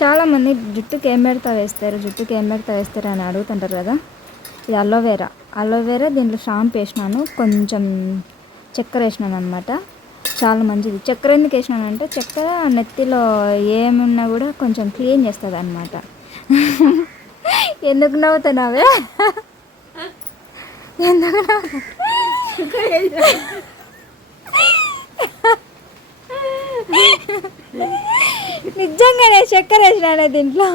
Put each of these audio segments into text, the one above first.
చాలామంది జుట్టుకి ఏం పెడతా వేస్తారు జుట్టుకి ఏం పెడతా వేస్తారు అని అడుగుతుంటారు కదా. ఇది అలోవేరా. అలోవేరా దీంట్లో షాంప్ వేసినాను కొంచెం చక్కెర వేసినాను అనమాట చాలా మంచిది. చక్కెర ఎందుకు వేసినానంటే చక్కెర నెత్తిలో ఏమున్నా కూడా కొంచెం క్లీన్ చేస్తుంది అనమాట ఎందుకు నవ్వుతున్నావే? ఎందుకు నవ్వు? నిజంగానే చక్కెర వేసినానే దీంట్లో.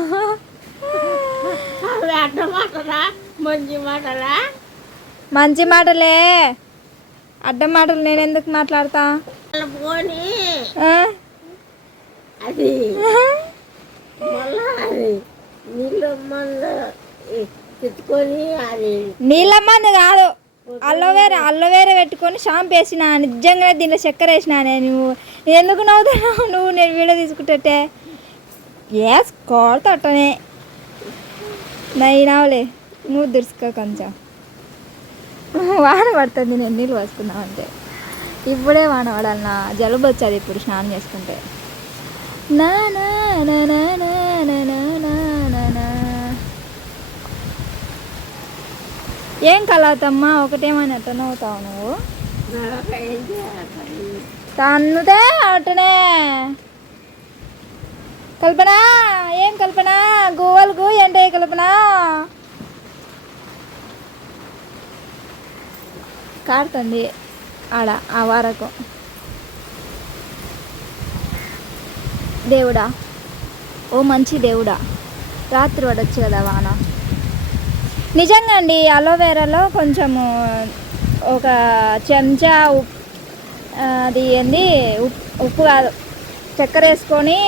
మంచి మాటలా? మంచి మాటలే. అడ్డం మాటలు నేను ఎందుకు మాట్లాడతా? వాళ్ళ? అది. నీళ్ళు మందు కాదు. అల్లోవేరా అల్లోవేరా పెట్టుకొని షాంపూ వేసిన నిజంగానే దీంట్లో చక్కెర వేసిన నువ్వు. ఎందుకు నవ్వుతున్నావు? నువ్వు నేను వీడియో గ్యాస్ వేసుకోడతోటనే నైనావులే నువ్వు దురుసుకో కొంచెం. వాన పడుతుంది నేను నీళ్ళు వస్తున్నావు అంటే ఇప్పుడే వాన పడాలన్నా జలుబు వచ్చేది ఇప్పుడు స్నానం చేసుకుంటే. నా నా నా ఏం కలవుతమ్మా ఒకటేమని అట్ట అవుతావు నువ్వు తన్నుదే అట్టనే కల్పన? ఏం కల్పన? గువ్వలకు ఏంటే కల్పన? కాడుతుంది ఆడ ఆ వారకు. దేవుడా ఓ మంచి దేవుడా రాత్రి పడొచ్చు కదా వాన. నిజంగా అండి అలోవెరాలో కొంచెము ఒక చెంచా ఉప్పు అది ఏంది ఉప్పు ఉప్పు కాదు చక్కెర వేసుకొని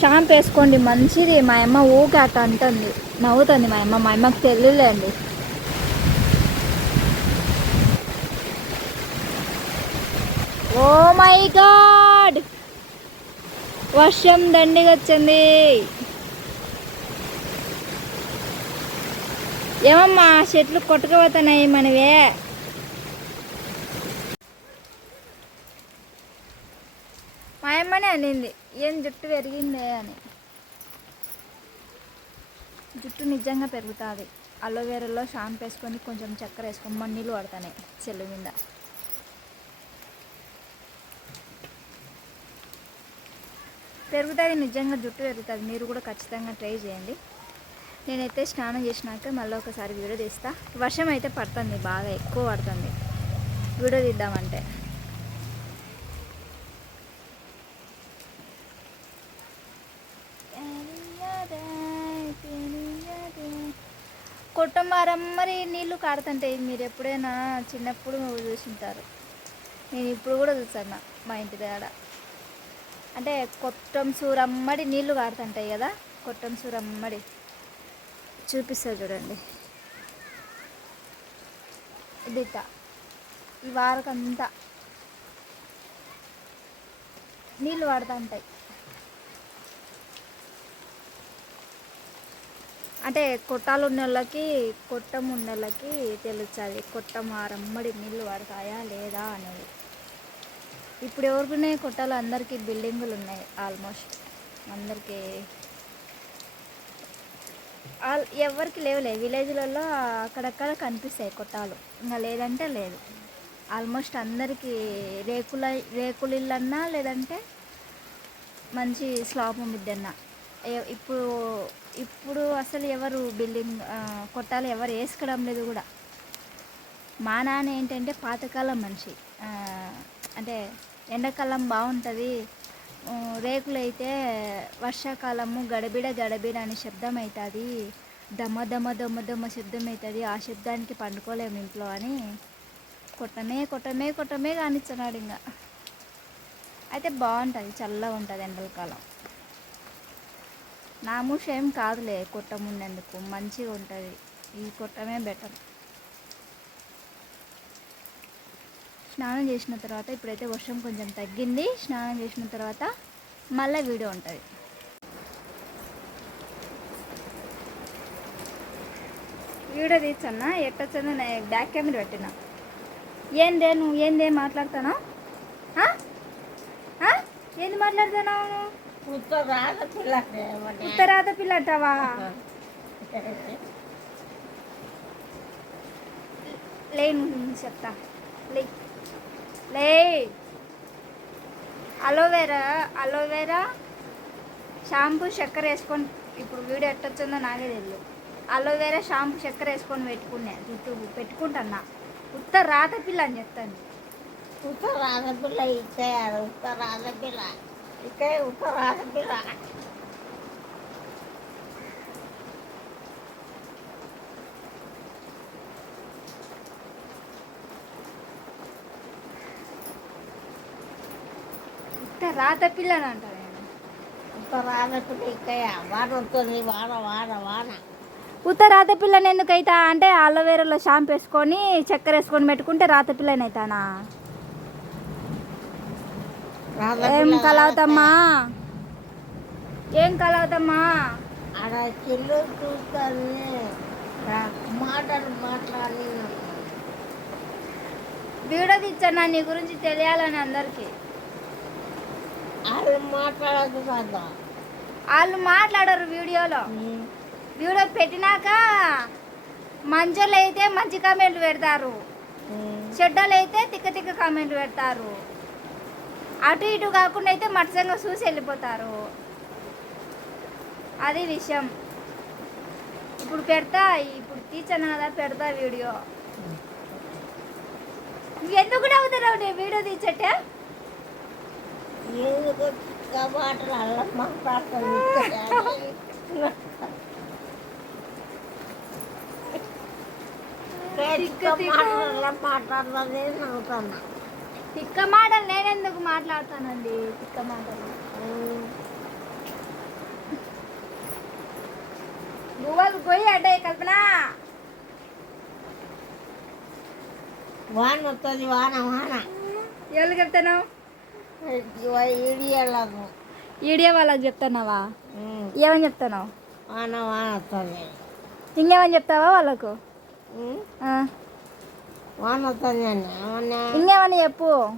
షాంపూ వేసుకోండి మంచిది. మా అమ్మ ఊకే అట్ట అంటుంది. నవ్వుతుంది మా అమ్మ. మా అమ్మకి తెలియలేండి ఓ మై గాడ్! వర్షం దండిగా వచ్చింది. ఏమమ్మా చెట్లు కొట్టుకుపోతున్నాయి మనవే. మా అమ్మనే అనింది. ఏం జుట్టు పెరిగిందే అని. జుట్టు నిజంగా పెరుగుతుంది. అలోవేరాలో షాంపు వేసుకొని కొంచెం చక్కెర వేసుకొని మన్నీళ్ళు పడతాయి చెల్లు మీద. పెరుగుతుంది నిజంగా జుట్టు పెరుగుతుంది. మీరు కూడా ఖచ్చితంగా ట్రై చేయండి. నేనైతే స్నానం చేసినాక మళ్ళీ ఒకసారి వీడియో తీస్తా. వర్షం అయితే పడుతుంది బాగా ఎక్కువ పడుతుంది. వీడియో తీద్దామంటే. కొట్టమారం మరి నీళ్ళు కాడుతుంటాయి మీరు ఎప్పుడైనా చిన్నప్పుడు చూసింటారు. నేను ఇప్పుడు కూడా చూసాను మా ఇంటి దగ్గర. అంటే కొట్టం సూరమ్మడి నీళ్ళు కారుతుంటాయి కదా కొట్టం సూరమ్మడి. చూపిస్తా చూడండి. ఇదిట ఈ వారకంతా నీళ్ళు వాడుతుంటాయి. అంటే కొట్టాలు ఉన్న వాళ్ళకి కొట్టం ఉన్న వాళ్ళకి తెలుస్తుంది. కొట్టం ఆరమ్మడి నీళ్ళు పడతాయా లేదా అనేది. ఇప్పుడు ఎవరికున్నాయి కొట్టాలు? అందరికీ బిల్డింగులు ఉన్నాయి ఆల్మోస్ట్. అందరికీ ఎవరికి లేవులే విలేజ్లలో అక్కడక్కడ కనిపిస్తాయి కొట్టాలు. ఇంకా లేదంటే లేదు. ఆల్మోస్ట్ అందరికీ రేకుల రేకులు ఇల్లన్నా లేదంటే మంచి స్లాబ్ మిద్దన్నా ఇప్పుడు ఇప్పుడు అసలు ఎవరు బిల్డింగ్ కొట్టాలి కొట్టాలు ఎవరు వేసుకోవడం లేదు కూడా. మా నాన్న ఏంటంటే పాతకాలం మనిషి. అంటే ఎండాకాలం బాగుంటుంది. రేకులైతే రేకులు అయితే వర్షాకాలము గడబిడ గడబిడ అని శబ్దం అవుతుంది దమ దమ దమ దమ శబ్దం అవుతుంది ఆ శబ్దానికి పండుకోలేము ఇంట్లో అని కొట్టమే కొట్టమే కొట్టమే కానిస్తున్నాడు ఇంకా అయితే బాగుంటుంది చల్లగా ఉంటుంది ఎండల కాలం. నామూష ఏం కాదులే కొట్టం ఉండేందుకు మంచిగా ఉంటుంది. ఈ కొట్టమే బెటర్ స్నానం చేసిన తర్వాత ఇప్పుడైతే వర్షం కొంచెం తగ్గింది. స్నానం చేసిన తర్వాత మళ్ళీ వీడియో ఉంటుంది. వీడియో తీసన్నా ఎట్టొచ్చిందో నేను బ్యాక్ కెమెరా పెట్టిన. ఏందే నువ్వు ఏందే మాట్లాడుతున్నావు? ఏంది మాట్లాడుతున్నావు ఉత్తరాత పిల్ల అంటావా? చెప్తా. లే. లే. అలోవెరా అలోవెరా షాంపూ చక్కెర వేసుకొని ఇప్పుడు వీడియో ఎట్టొచ్చిందో నాకే తెలియదు అలోవెరా షాంపూ చక్కెర వేసుకొని పెట్టుకున్నా జుట్టు పెట్టుకుంటున్నా. ఉత్త రాత పిల్ల అని చెప్తాను. ఉత్త రాద పిల్ల ఇకే ఉత్త రాద ఉత్త రాత పిల్ల అని అంటాను నేను ఉత్త రాత పిల్లని ఎందుకైతా అంటే అలోవెరాలో షాంపూ వేసుకొని చక్కెర వేసుకొని పెట్టుకుంటే రాత పిల్లని అవుతానా ఏం కలవుతామ్మా ఏం కలవుతామ్మా ఆడ చెల్లు చూస్తుంది. మాటలు మాట్లాడి. వీడియో తెచ్చాను నీ గురించి తెలియాలని అందరికీ. వాళ్ళు మాట్లాడదు కదా వాళ్ళు మాట్లాడరు వీడియోలో. వీడియో పెట్టినాక మంచోళ్ళు అయితే మంచి కామెంట్లు పెడతారు. చెడ్డలు అయితే తిక్క తిక్క కామెంట్లు పెడతారు. అటు ఇటు కాకుండా అయితే మటసంగా చూసి వెళ్ళిపోతారు. అది విషయం. ఇప్పుడు పెడతా ఇప్పుడు తీసాను కదా పెడతా వీడియో. ఎందుకు నవ్వుతున్నావు నేను వీడియో తీసట్టే మాట్లాడుతుంది నవ్వుతున్నా తిక్క మాటలు నేనెందుకు మాట్లాడతానండి? తిక్క మాటలు. గువ్వలు పోయి అడ్డే కల్పన? వాన వస్తుంది వాన వాన. ఎవరికి చెప్తాను ఇడియలకు ఈడియో వాళ్ళకి చెప్తున్నావా? ఏమని చెప్తున్నావు? వాన వాన వస్తుంది ఇంకేమని చెప్తావా వాళ్ళకు? ఆ, వాన వస్తుంది అని ఏమన్నా ఇంకేమని చెప్పు.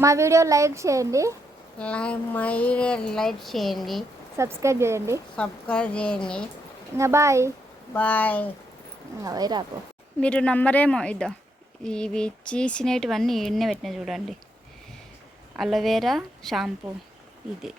మా వీడియో లైక్ చేయండి. లై- మా వీడియో లైక్ చేయండి. సబ్స్క్రైబ్ చేయండి. సబ్స్క్రైబ్ చేయండి. ఇంకా బాయ్. బాయ్. వైరాకు మీరు నమ్మరేమో ఇద్దో ఇవి చీసినటువన్నీ ఎన్నే పెట్టినా చూడండి. Aloe vera shampoo. ఇది.